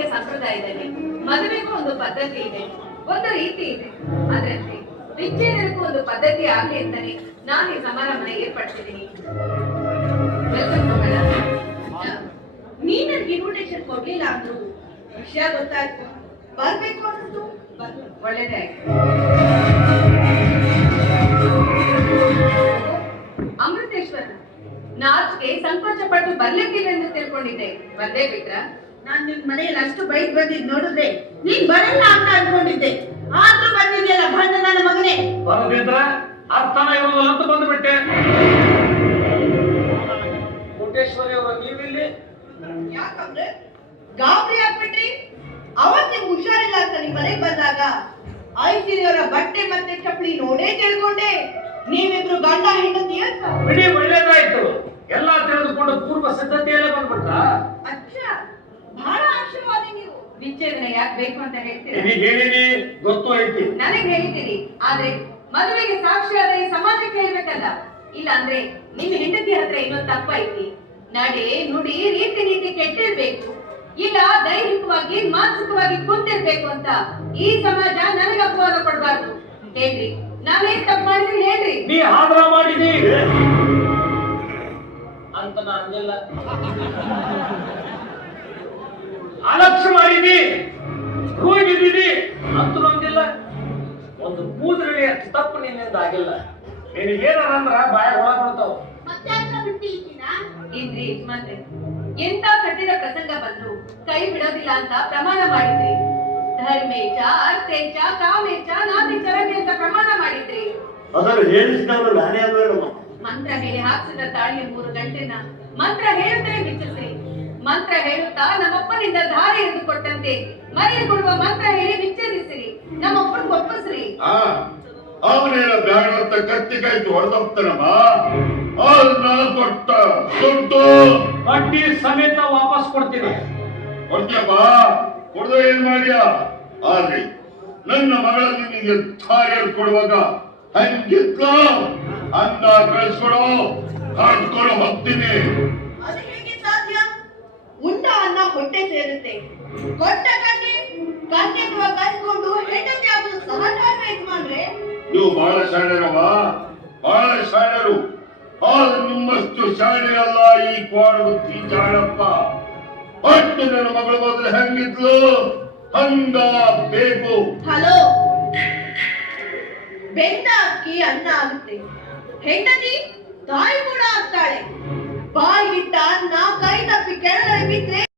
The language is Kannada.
ಭಾರತೀಯ ಸಂಪ್ರದಾಯದಲ್ಲಿ ಮದುವೆಗೂ ಒಂದು ಪದ್ಧತಿ ಇದೆ, ಒಂದು ರೀತಿ ಇದೆ. ಅದರಂತೆ ವಿಚ್ಛೇದನಕ್ಕೂ ಒಂದು ಪದ್ಧತಿ ಆಗಲಿ ಅಂತಾನೆ ನಾನು ಈ ಸಮಾರಂಭನ ಏರ್ಪಡಿಸಿದ್ದೀನಿ. ನೀನ್ ನನ್ಗೆ ಇನ್ವಿಟೇಷನ್ ಕೊಡ್ಲಿಲ್ಲ ಅಂದ್ರು ವಿಷಯ ಗೊತ್ತಾಯ್ತು, ಬರ್ಬೇಕು ಅನ್ನೋದು ಒಳ್ಳೇದೇ ಆಯ್ತು. ಅಮೃತೇಶ್ವರ, ನಾಚಿಕೆ ಸಂಕೋಚ ಪಟ್ಟು ಬರ್ಲಿಕ್ಕಿಲ್ಲ ಎಂದು ತಿಳ್ಕೊಂಡಿದ್ದೆ, ಬಂದೇ ಬಿಟ್ರ? ನಾನ್ ನಿನ್ ಮನೆಯಲ್ಲಿ ಅಷ್ಟು ಬೈಕ್ ಬಂದಿದ್ ನೋಡಿದ್ರೆ ನೀನ್ ಬರಲ್ಲ ಅಂತ ಅನ್ಕೊಂಡಿದ್ದೆ, ಆದ್ರೂ ಬಂದಿದ್ಯಲ್ಲ ಭಂಡ ನನ್ನ ಮಗನೇ. ಬರದಿದ್ರ ಅರ್ಥನ ಇರೋದಿಲ್ಲ ಅಂತ ಬಂದ್ಬಿಟ್ಟೆ. ಕೋಟೇಶ್ವರಿ ಅವರ ನೀವಿಲ್ಲಿ ಯಾಕಂದ್ರೆ ಗಾಬರಿ ಆಗ್ಬಿಟ್ರಿ? ಅವತ್ ನಿಮ್ಗೆ ಹುಷಾರಿಲ್ಲ ಅಂತ ನಿಮ್ ಮನೆಗ್ ಬಂದಾಗ ಐಸಿರಿಯವರ ಬಟ್ಟೆ ಮತ್ತೆ ಚಪ್ಪಲಿ ನೋಡೇ ತಿಳ್ಕೊಂಡೆ ನೀವಿಬ್ರು ಗಂಡ ಹೆಂಡತಿ ಅಂತ. ಬಿಡಿ, ಒಳ್ಳೇದಾಯ್ತು. ಎಲ್ಲಾ ತಿಳಿದುಕೊಂಡು ಪೂರ್ವ ಸಿದ್ಧತೆಯಲ್ಲೇ ಬಂದ್ಬಿಟ್ಟ. ಅಚ್ಚ, ಬಹಳ ಆಶೀರ್ವಾದಿ ನೀವು. ವಿಚ್ಛೇದನ ಯಾಕೆ ಬೇಕು ಅಂತ ಹೇಳ್ತೀರಾ? ಹೇಳಿರಿ, ಗೊತ್ತು ಐತಿ. ನನಗೆ ಹೇಳಿದ್ದೀರಿ, ಆದ್ರೆ ಮದುವೆಗೆ ಸಾಕ್ಷಿಯಾದ ಈ ಸಮಾಜಕ್ಕೆ ಹೇಳ್ಬೇಕಲ್ಲ. ಇಲ್ಲ ಅಂದ್ರೆ ನಿಮ್ ಹೆಂಡತಿ ಹತ್ರ ಇನ್ನೊಂದು ತಪ್ಪೈತಿ. ನಡೆ ನುಡಿ ರೀತಿ ನೀತಿ ಕೆಟ್ಟಿರ್ಬೇಕು, ಇಲ್ಲ ದೈಹಿಕವಾಗಿ ಮಾನಸಿಕವಾಗಿ ಕುಂತಿರ್ಬೇಕು ಅಂತ ಈ ಸಮಾಜ ನನಗೆ ಅಪವಾದ ಕೊಡಬಾರ್ದು. ಹೇಳ್ರಿ, ನಾನೇನ್ ತಪ್ಪು ಮಾಡಿದ್ರಿ ಹೇಳ್ರಿ. ನೀ ಆದ್ರ ಮಾಡಿದಿ ಅಂತ ನಾನಿಲ್ಲ, ಅಲಕ್ಷ್ಯ ಮಾಡಿದಿ, ಹೋಗಿದ್ದೀನಿ ಅಂತ ನಂದಿಲ್ಲ. ಒಂದು ಕೂದಲಿ ಅಷ್ಟು ತಪ್ಪು ನಿನ್ನಿಂದ ಆಗಿಲ್ಲ. ನಿನಗೇನಂದ್ರ ಬಾಯ ಒಳ ಬರ್ತಾವ. ಇದ್ರಿ ಯಜಮಾನ್ರೆ, ಎಂತ ಕಠಿಣ ಪ್ರಸಂಗ ಬಂದ್ರು ಕೈ ಬಿಡೋದಿಲ್ಲ ಅಂತ ಪ್ರಮಾಣ ಮಾಡಿದ್ರಿ. ಧರ್ಮೇಚ ಅರ್ಥೇಚ ಕಾಮೇಚ ನಾತಿ ಚರಮೆ ಅಂತ ಪ್ರಮಾಣ ಮಾಡಿದ್ರಿ. ಅದನ್ನು ಹೇಳಿಸಿದವರು ನಾನೇ ಅಲ್ವೇನಮ್ಮ. ಮಂತ್ರ ಹೇಳಿ ಹಾಕ್ಸಿದ ತಾಳಿಯ 3 ಗಂಟೆನ ಮಂತ್ರ ಹೇಳುತ್ತಲೇ ಬಿಚ್ಚಿಸ್ರಿ. ಮಂತ್ರ ಹೇಳುತ್ತಾ ನಮ್ಮಪ್ಪನಿಂದ ಧಾರೆ ಎದ್ದು ಕೊಟ್ಟಂತೆ ಮನೆಗೆ ಕೊಡುವ ಮಂತ್ರ ಹೇಳಿ ವಿಚ್ಛೇದಿಸಿರಿ. ನಮ್ಮಪ್ಪನ್ ಒಪ್ಪಿಸ್ರಿ. ಅವನೇನ ಬ್ಯಾಡ ಅಂತ ಕತ್ತಿಗಾಯ್ತು ಹೊಡೆದೋಗ್ತಾನಮ್ಮ. ನಾನು ಕೊಟ್ಟ ದುಡ್ಡು ಬಡ್ಡಿ ಸಮೇತ ವಾಪಸ್ ಕೊಡ್ತೀನಿ. ಕೊಡ್ತೀಯಪ್ಪ, ಕೊಡದ ಏನ್ ಮಾಡ್ಯ? ಆದ್ರೆ ನನ್ನ ಮಗಳಲ್ಲಿ ನಿಮಗೆ ಧಾರೆ ಕೊಡುವಾಗ ಹಂಗಿತ್ಲೋ ಅನ್ನ ಕಳಿಸ್ಕೊಡೋ, ಕಳ್ಸ್ಕೊಂಡು ಹೋಗ್ತೀನಿ. ಅದು ಹೇಗೆ ಸಾಧ್ಯ? ಉಂಡ ಅನ್ನ ಹೊಟ್ಟೆ ಸೇರುತ್ತೆ, ಕೊಟ್ಟ ಕನ್ನೆ ಕಳ್ಸ್ಕೊಂಡು ಹೆಂಡತಿ ಆಗೋದು ಸಹಜ ಯಜಮಾನ್ರೆ. ನೀವು ಬಹಳ ಶಾಣರವ, ಬಹಳ ಶಾಣರು. ಆದ್ರೆ ನಿಮ್ಮಷ್ಟು ಶಾಣೆ ಅಲ್ಲ ಈ ಕೋಡಬುತ್ತಿ ಜಾಣಪ್ಪ. ಒಟ್ಟು ನನ್ನ ಮಗಳು ಮೊದಲು ಹೆಂಗಿದ್ಲು ಹಂಗ ಬೇಕು. ಹಲೋ, ಬೆಂದ ಅಕ್ಕಿ ಅನ್ನ ಆಗುತ್ತೆ, ಹೆಂಡತಿ ತಾಯಿ ಕೂಡ ಆಗ್ತಾಳೆ. ಬಾಯಿಗಿಟ್ಟ ಅನ್ನ ಕೈ ತಪ್ಪಿ ಕೆಳಗಡೆ ಬಿದ್ರೆ